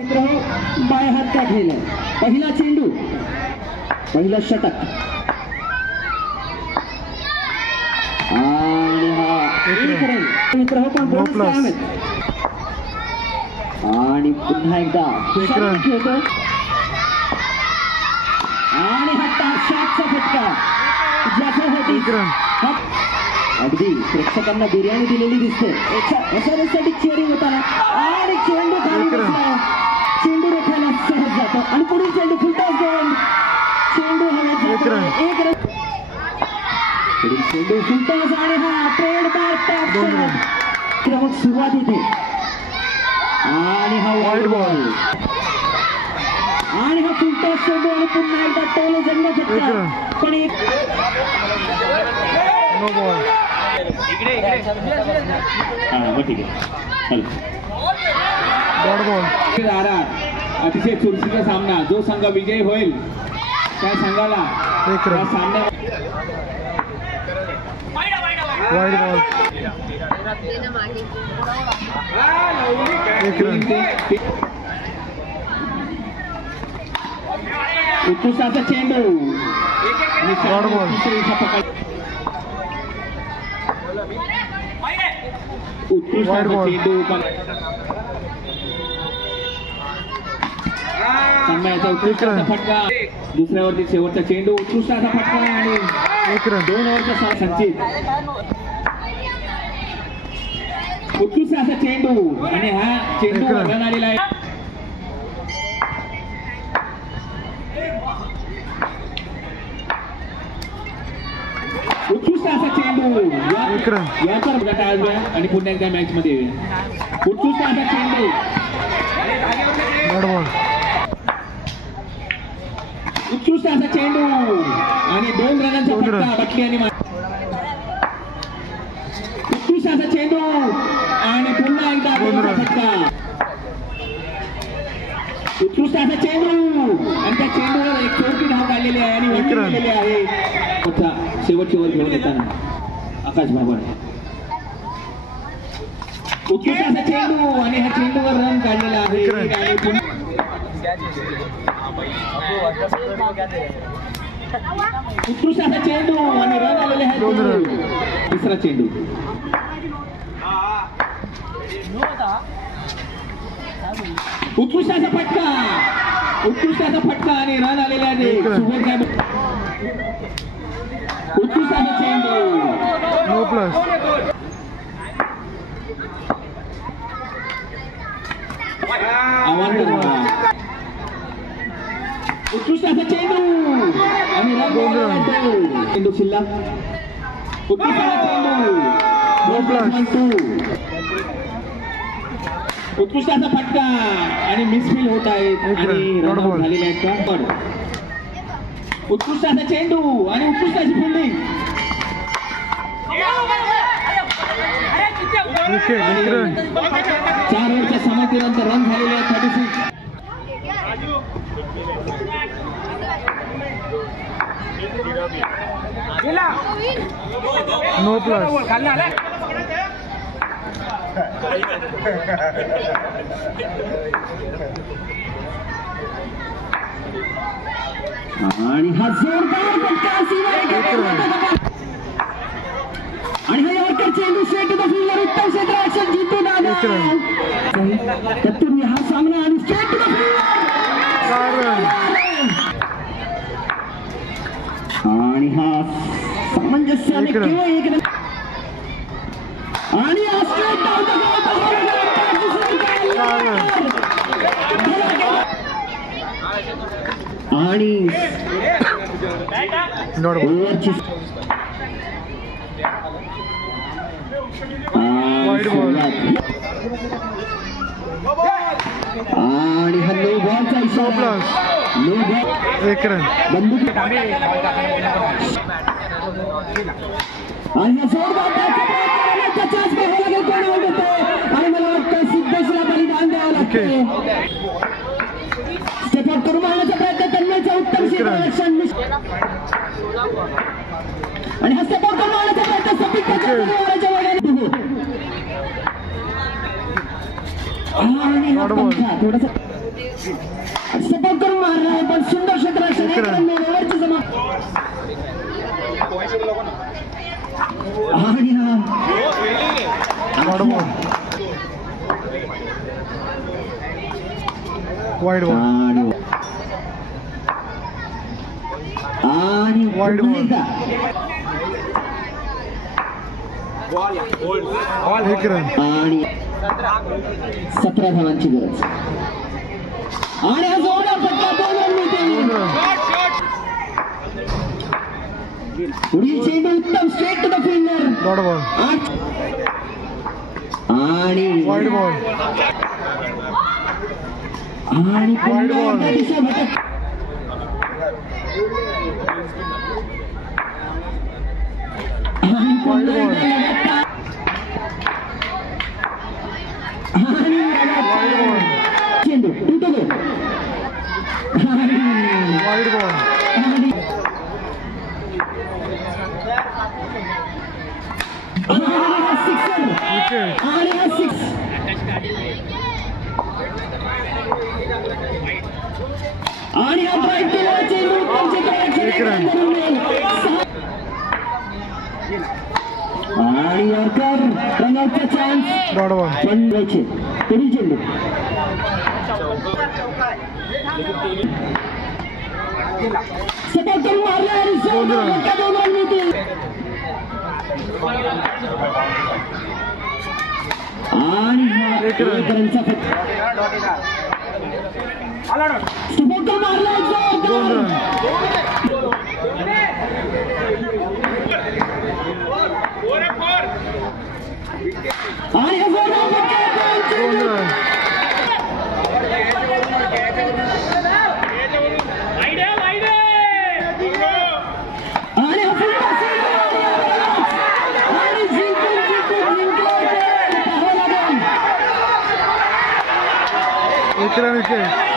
Bye हात का खेळ पहिला चेंडू पहिला षटक आणि हा मित्र हो पण आणि पुन्हा एकदा खेळतो आणि हा शॉटचा फटका ज्याच्यासाठी अगदी प्रेक्षकांना बिर्याणी दिलेली दिसते एसआरएससाठी चेअरिंग होताना आणि चेंडू खाली बसला चेंडू रोखायला सहज जातो आणि पुढील चेंडू फुलटॉस घेऊन चेंडू हव्यात एक रन पुढील चेंडू फुलटॉस आणि हा ट्रेडमार्क क्रमांक सुरुवात इथे आणि हा वाईड बॉल आणि हा फुलटॉस चेंडू आणि पुन्हा एकदा टोले जन्म फटका पण एक नो बॉल इकडे ठीक आहे डॉट बॉल अतिशय चुरशीचा सामना जो संघ विजयी होईल त्या संघाला सामन्या वाईड बॉल एक रन उत्कृष्टाचा चेंडू डॉट बॉल उत्कृष्टाचा चेंडू सामन्याचा उत्कृष्टाचा फटका दुसऱ्यावरती शेवटचा चेंडू उत्कृष्टाचा फटका आणि एक रन 2 ओव्हरचा संचित उत्कृष्टाचा चेंडू आणि हा चेंडू रन आलेला आहे उत्कृष्टाचा चेंडू याचा गट आणि पुन्हा एकदा मॅच मध्ये उत्कृष्टाचा चेंडू उत्कृष्टाचा चेंडू आणि 2 रनांचा फटका बटली आणि उत्कृष्टाचा चेंडू आणि पुन्हा एकदा 2 रनांचा फटका उत्कृष्टाचा चेंडू आणि त्या चेंडूवर एक चौकी धाव काढलेली आहे आणि वंडी केलेली आहे शेवटची ओव्हर घेऊन येताना आकाश बाबर उत्कृष्टाचा चेंडू आणि ह्या चेंडूवर रन काढलेला आहे उत्कृष्टाचा चेंडू आणि रन आलेले आहेत तिसरा चेंडू उत्कृष्टाचा फटका आणि रन आलेले आहेत उत्कृष्टाचा चेंडू नो प्लस उत्कृष्टाचा चेंडू आणि चेंडू शिल्लक उत्कृष्टाचा चेंडू नो प्लस उत्कृष्टाचा फटका आणि मिसफील होत आहेत आणि रन आउट झालेले आहेत का उत्कृष्टाचा चेंडू आणि उत्कृष्टाची फिल्डिंग 4 ओव्हरच्या समाप्तीनंतर रन झालेले आहेत 36 नो प्लस आणि हा जोरदार फटका आणि हा यॉर्कर चेंडू स्ट्रेट टू द फील्डर उत्तम क्षेत्ररक्षक जीतू दादा तत्पूर्वी हा सामना आणि स्ट्रेट टू द फील्डर आणि हा सामंजस्याने केवळ एक आणि स्ट्रेट डाऊन आणि ओव्हरची आणि हा नो बॉलचा इशारा नो बॉल एक रन बंदूक आणि हा जोरदार चाच बघायला लागेल कोण आउट होतो आणि मला वाटतं सिद्धेशला बलिदान द्यावं लागतं स्टेपआउट करून मारण्याचा प्रयत्न करण्याचा उत्तम क्षेत्ररक्षण आणि हा स्टेपआउट करून मारण्याचा प्रयत्न सपिक त्याच्या परिवाराच्या वेळेने आणि हा पंखा थोडासा सपोर्ट करून मारला आहे पण सुंदर क्षेत्ररक्षण ओव्हरची जमा आणि शॉर्ट बॉल वाईड बॉल आणि वाईड बॉल एक रन आणि 17 धावांची गरज आणि हा जोरदार फटका 2 रन मिळते पुढील चेंडू उत्तम straight to the fielder dot ball आणि वाईड बॉल आणि वाईड बॉल दिशा भटक वाईड बॉल वाईड बॉल चेंडू तुटतो वाईड बॉल विकेट आणि हा 6 आणि हा ड्राईव्ह केला चेंडू उत्तम एक रन. आणि यॉर्कर रनआउटचा चान्स डॉट बॉल पण द्यायचे पुढील चेंडू सपोर्ट करून मारला आणि मोठा 2 रन मिळतील आणि हा एक रन. 1 रनचा फटका सपोर्ट करून मारला 2 रन आणि हा जोरदार फटका 2 रन आणि हा फुल आणि जिंकून एक रन विकेट